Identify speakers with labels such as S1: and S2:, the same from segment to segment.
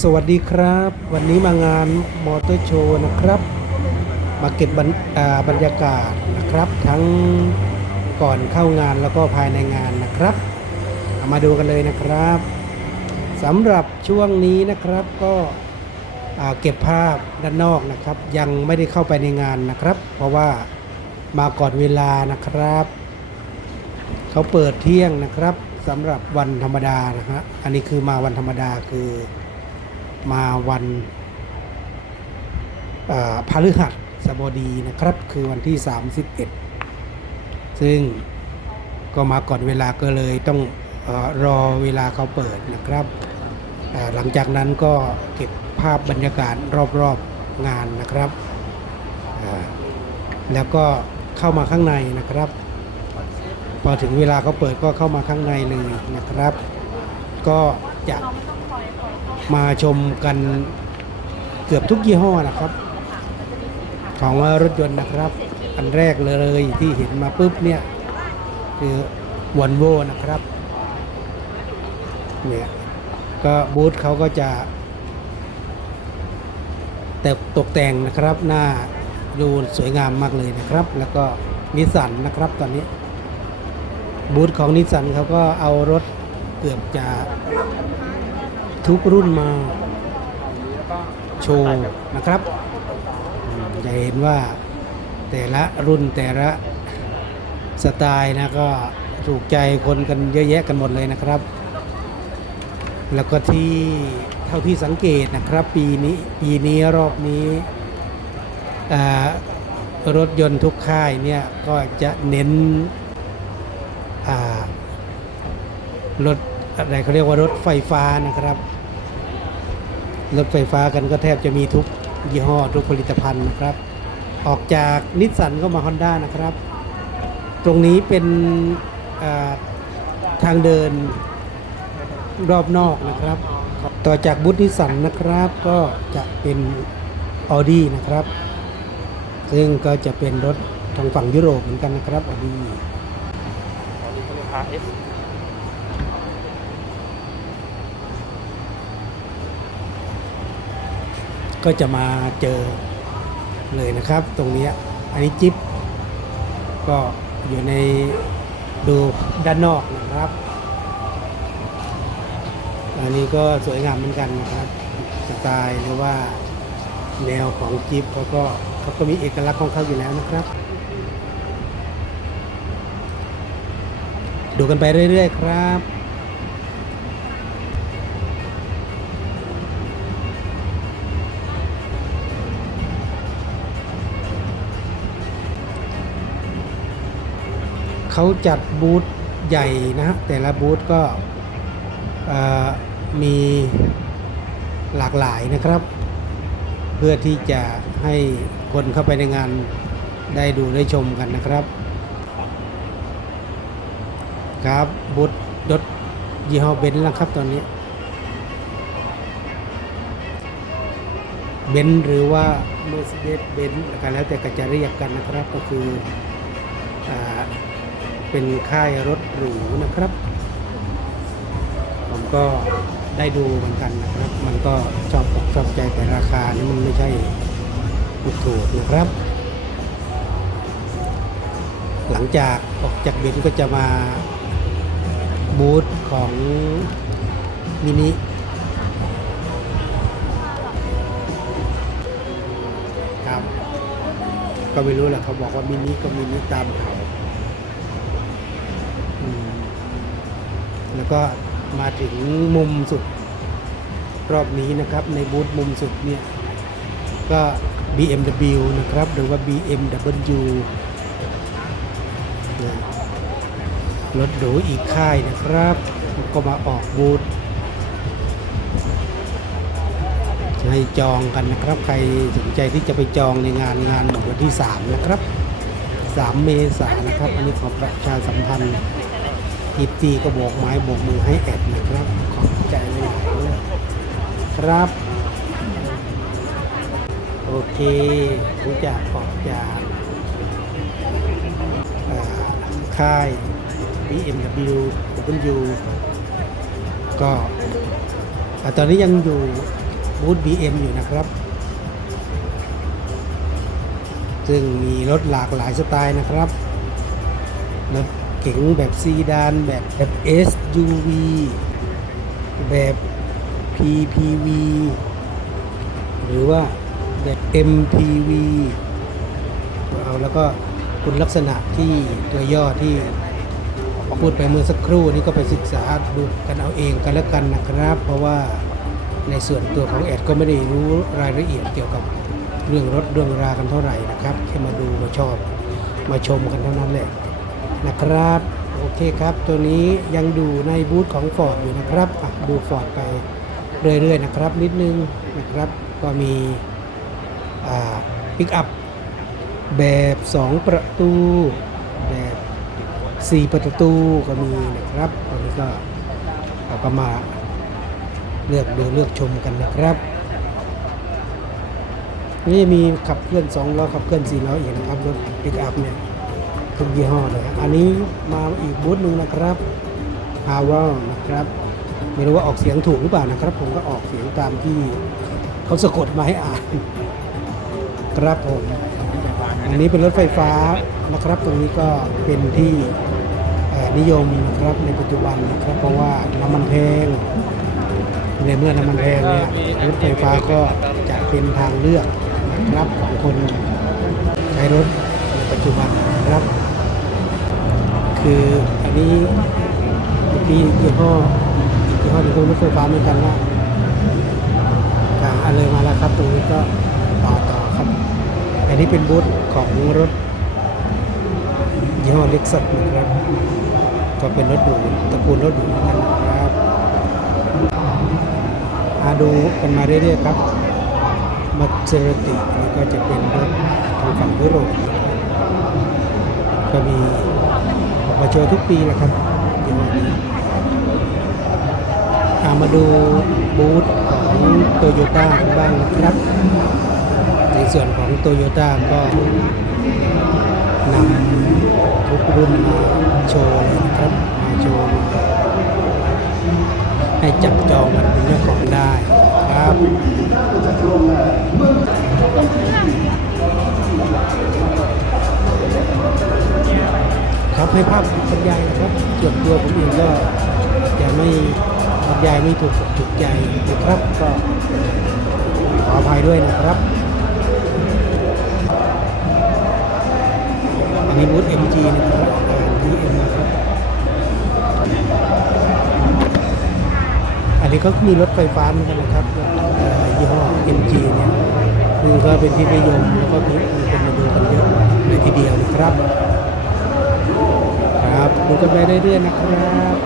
S1: สวัสดีครับ วันนี้มางานมอเตอร์โชว์นะครับ มาเก็บบรรบรรยากาศนะครับ ทั้งก่อนเข้างานแล้วก็ภายในงานนะครับามาดูกันเลยนะครับสำหรับช่วงนี้นะครับก็เก็บภาพด้านนอกนะครับ ยังไม่ได้เข้าไปในงานนะครับ เพราะว่ามาก่อนเวลานะครับ เขาเปิดเที่ยงนะครับสำหรับวันธรรมดานะฮะอันนี้คือมาวันธรรมดาคือ มาวันพฤหัสบดีนะครับ คือวันที่ 31 ซึ่งก็มาก่อนเวลาก็เลยต้องอรอเวลาเขาเปิดนะครับ หลังจากนั้นก็เก็บภาพบรรยากาศรอบๆงานนะครับ แล้วก็เข้ามาข้างในนะครับ พอถึงเวลาเขาเปิดก็เข้ามาข้างในเลยนะครับ ก็จะ มาชมกันเกือบทุกยี่ห้อนะครับ ของรถยนต์นะครับ อันแรกเลยที่เห็นมาปุ๊บเนี่ยคือว o นโวนะครับเนี่ยก็บูธเขาก็จะแต่ตกแต่งนะครับหน้าดูสวยงามมากเลยนะครับ แล้วก็นิสสันนะครับตอนนี้ บูธของนิสสันเขาก็เอารถเกือบจะ ทุกรุ่นมาโชว์นะครับอืมจะเห็นว่าแต่ละรุ่นแต่ละสไตล์นะก็ถูกใจคนกันเยอะแยะกันหมดเลยนะครับ แล้วก็ที่เท่าที่สังเกตนะครับ ปีนี้ปีนี้รอบนี้อ่ารถยนต์ทุกค่ายเนี่ยก็จะเน้นอ่ารถ อะไรเขาเรียกว่ารถไฟฟ้านะครับ รถไฟฟ้ากันก็แทบจะมีทุกยี่ห้อทุกผลิตภัณฑ์นะครับ ออกจากนิสสันก็มาฮอนด้านะครับ ตรงนี้เป็นทางเดินรอบนอกนะครับ ต่อจากบูธนิสสันนะครับก็จะเป็นอ u ดี้นะครับ ซึ่งก็จะเป็นรถทางฝั่งยุโรปเหมือนกันนะครับอ u ดี้
S2: ตอนนี้เขาเรียก RS
S1: ก็จะมาเจอเลยนะครับ ตรงนี้อันนี้จิ๊บก็อยู่ในดูด้านนอกนะครับ อันนี้ก็สวยงามเหมือนกันนะครับสไตล์หรือว่าแนวของจิ๊บเขาก็เขาก็มีเอกลักษณ์ของเขาอยู่แล้วนะครับ ดูกันไปเรื่อย ๆ ครับ เขาจัดบูธใหญ่นะฮะแต่ละบูธก็มีหลากหลายนะครับ เพื่อที่จะให้คนเข้าไปในงานได้ดูได้ชมกันนะครับ ครับบูธรถยี่ห้อเบนซ์แล้วครับตอนนี้เบนซ์หรือว่า Mercedes Benz กันแล้วแต่ก็จะเรียกกันนะครับก็คืออา เป็นค่ายรถหรูนะครับ ผมก็ได้ดูเหมือนกันนะครับ มันก็ชอบอกชอบใจแต่ราคานี่มันไม่ใช่ถูกนะครับ หลังจากออกจากเบนก็จะมาบูธของมินิครับ ก็ไม่รู้แหละเขาบอกว่ามินิก็มินิตามเขา แล้วก็มาถึงมุมสุดรอบนี้นะครับ ในบูธมุมสุดเนี่ย ก็ BMW นะครับ หรือว่า BMW นะรถหรูอีกค่ายนะครับ ก็มาออกบูธให้จองกันนะครับ ใครสนใจที่จะไปจองในงานงานวันที่ 3 นะครับ 3 เมษายนนะครับ อันนี้ขอประชาสัมพันธ์ กิตตีก็โบกไม้โบกมือให้แอดนะครับ ขอบใจเลยครับ โอเครู้จักออกจากค่าย BMW W ก็อะตอนนี้ยังอยู่บูธ BM อยู่นะครับ ซึ่งมีรถหลากหลายสไตล์นะครับรถ เก๋งแบบซีดานแบบแบบ SUV แบบ PPV หรือว่าแบบ MPV เอาแล้วก็คุณลักษณะที่ตัวย่อที่พูดไปเมื่อสักครู่นี้ก็ไปศึกษาดูกันเอาเองกันแล้วกันนะครับ เพราะว่าในส่วนตัวของแอดก็ไม่ได้รู้รายละเอียดเกี่ยวกับเรื่องรถเรื่องรากันเท่าไหร่นะครับ แค่มาดูมาชอบมาชมกันเท่านั้นแหละ นะครับ โอเคครับ ตัวนี้ยังดูในบูธของ Ford อยู่นะครับดู Ford ไปเรื่อยๆนะครับ นิดนึงนะครับ ก็มีปิกอัพแบบ 2 ประตูแบบ 4 ประตูก็มีนะครับตอนนี้ก็เราก็มาเลือกดูเลือกชมกันนะครับนี่มีขับเคลื่อน2ล้อขับเคลื่อน4ล้ออีกนะครับรถปิกอัพเนี่ย ทุกยี่ห้อเลยอันนี้มาอีกบูธหนึ่งนะครับ h a w e l นะครับ ไม่รู้ว่าออกเสียงถูกหรือเปล่านะครับ ผมก็ออกเสียงตามที่เขาสะกดมาให้อ่าน ครับผมอันนี้เป็นรถไฟฟ้านะครับ ตรงนี้ก็เป็นที่นิยมนะครับในปัจจุบันนะครับ เพราะว่าน้ำมันแพงในเมื่อน้ำมันแพงเนี่ยรถไฟฟ้าก็จะเป็นทางเลือกนะครับของคนใช้รถในปัจจุบันนะครับ คืออันนี้เมื่ยี่ห้อยี่ห้อหนึงก็รถไฟฟ้าเหมือนกันนะอ่าอันเลยมาแล้วครับ ตรงนี้ก็ต่อต่อครับ อันนี้เป็นบูธของรถยี่ห้อเล็กซัสนะครับ ก็เป็นรถดูตระกูลรถดูเหมือนกันนะครับอาดูกันมาเรื่อยๆครับมาเจอตินี่ก็จะเป็นรถทางฝั่งยุโรปก็มี มาโชว์ทุกปีแหละครับยี่ห้อนี้อามมาดูบูธของโตโยต้าบ้างนะครับ ในส่วนของโตโยต้าก็นำทุกรุ่นมาโชว์เลยนะครับมาโชว์ให้จับจองกันเป็นเจ้าของได้ครับ ครับให้ภาพบรรยายนะครับส่วนตัวผมเองก็จะไม่บรรยายไม่ถูกถูกใจนะครับ ก็ขออภัยด้วยนะครับ อันนี้บูธ MG นะครับอ่าน DM นะครับอันนี้ก็มีรถไฟฟ้าเหมือนกันนะครับยี่ห้อ MG เนี่ยคือก็เป็นที่นิยมแล้วก็มีมีคนมาดูกันเยอะเลยทีเดียวนะครับ ครับดูกันไปเรื่อยๆนะครับ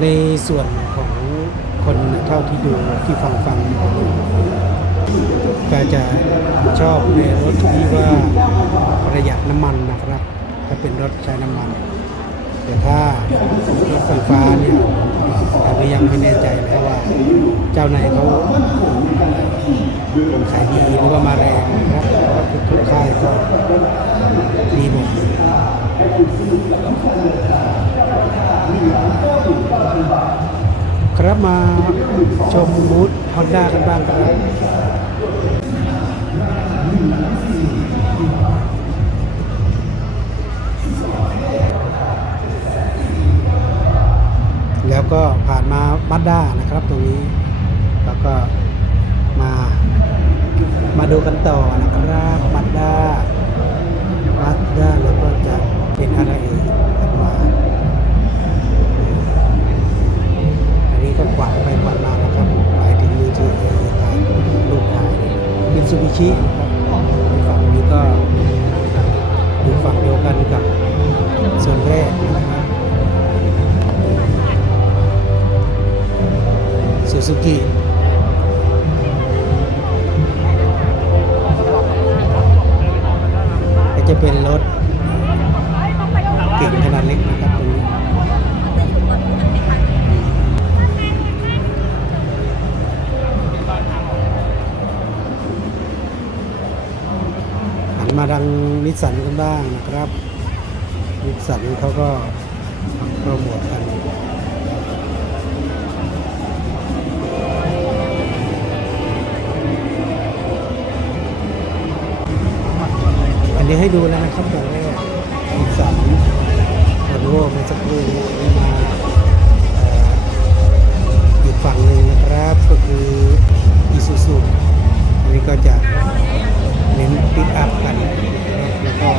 S1: ในส่วนของคนเท่าที่ดูที่ฟังฟังก็จะชอบในรถที่ว่าประหยัดน้ำมันนะครับ ถ้าเป็นรถใช้น้ำมัน แต่ถ้ารถไฟฟ้าเนี่ยอันนี้ยังไม่แน่ใจแล้วว่า เจ้าไหนเขาขายดีหรือว่ามาแรงนะครับทุกค่ายก็ดีหมดครับมาชมบูธฮอนด้ากันบ้างครับ แล้วก็ผ่านมามัดด้านะครับตรงนี้ แล้วก็มามาดูกันต่อนะครับมัดด้ามัดด้าแล้วก็จะเป็นอะไรกันมาอันนี้ก็กวาดไปกวาดมานะครับหมายถึงมือถือถ่ายรูปถ่ายมิตซูบิชิครับ ซูกิจะเป็นรถเก่งขนาดเล็กนะครับหันมาดังนิสสันกันบ้างนะครับ นิสสันเขาก็โปรโมทกัน อันนี้ให้ดูแล้วนะครับอย่างแรกนิสสันวอโว่เมื่อสักครู่นี้มาอีกฝั่งหนึ่งนะครับก็คืออีซูซูอันนี้ก็จะเน้นปิกอัพกันแล้วก็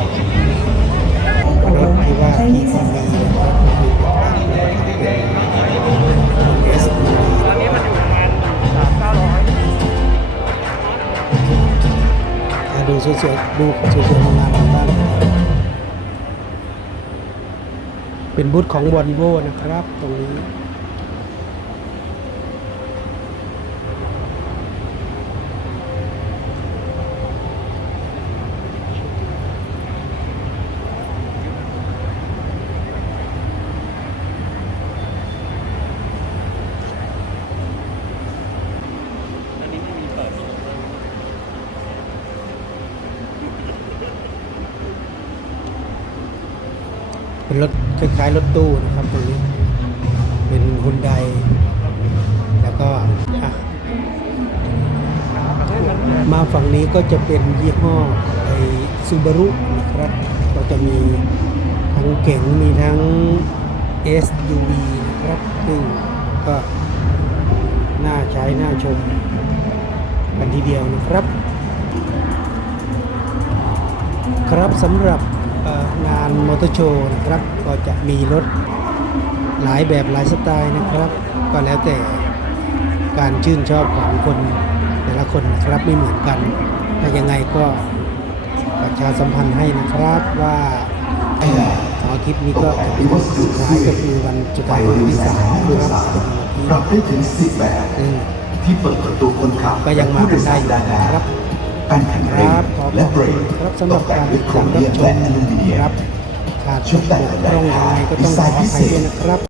S1: รถที่ว่าที่ที่มี ดูสวยๆดูสวยๆงามๆบ้างเป็นบูธของวอลโวนะครับตรงนี้
S2: เป็
S1: นรถคล้ายๆรถตู้นะครับตรงนี้ เป็นฮุนไดแล้วก็มาฝั่งนี้ก็จะเป็นยี่ห้อไอซูบารุนะครับ ก็จะมีทั้งเก๋งมีทั้ง SUV นะครับซึ่งก็น่าใช้น่าชมกันทีเดียวนะครับ ครับสำหรับ งานมอเตอร์โชว์นะครับ ก็จะมีรถหลายแบบหลายสไตล์นะครับ ก็แล้วแต่การชื่นชอบของคนแต่ละคนนะครับไม่เหมือนกันถ้ายังไงก็ประชาสัมพันธ์ให้นะครับว่าเอ่อเสาร์อาทิตย์นี้ก็จะเป็นวันสุดท้ายก็คือวันสุดท้ายของที่สามนะครับเป็นวันที่
S3: ปรับได้ถึง10แบบ
S1: ซึ่ง
S3: ที่เปิดประตูคนขับ
S1: ก็ยังมากันได้อยู่นะครับ
S3: แป้นแข็ง
S1: ค
S3: แรง
S1: รับขอข
S3: และ
S1: อบ
S3: เบร
S1: คุณ
S3: ก
S1: ครับ
S3: ต
S1: สำหรับ
S3: กแต่
S1: กางร
S3: ด้วยโคร
S1: ติดตาม
S3: เมี
S1: รับ
S3: ยม
S1: ช
S3: และ
S1: ม
S3: อลูมิเนีย
S1: ค
S3: ม
S1: รับขาด
S3: ชุดแต่
S1: บ
S3: ละ
S1: กพร่องยังไงก็ต้องขออภัยด้วยนะครับ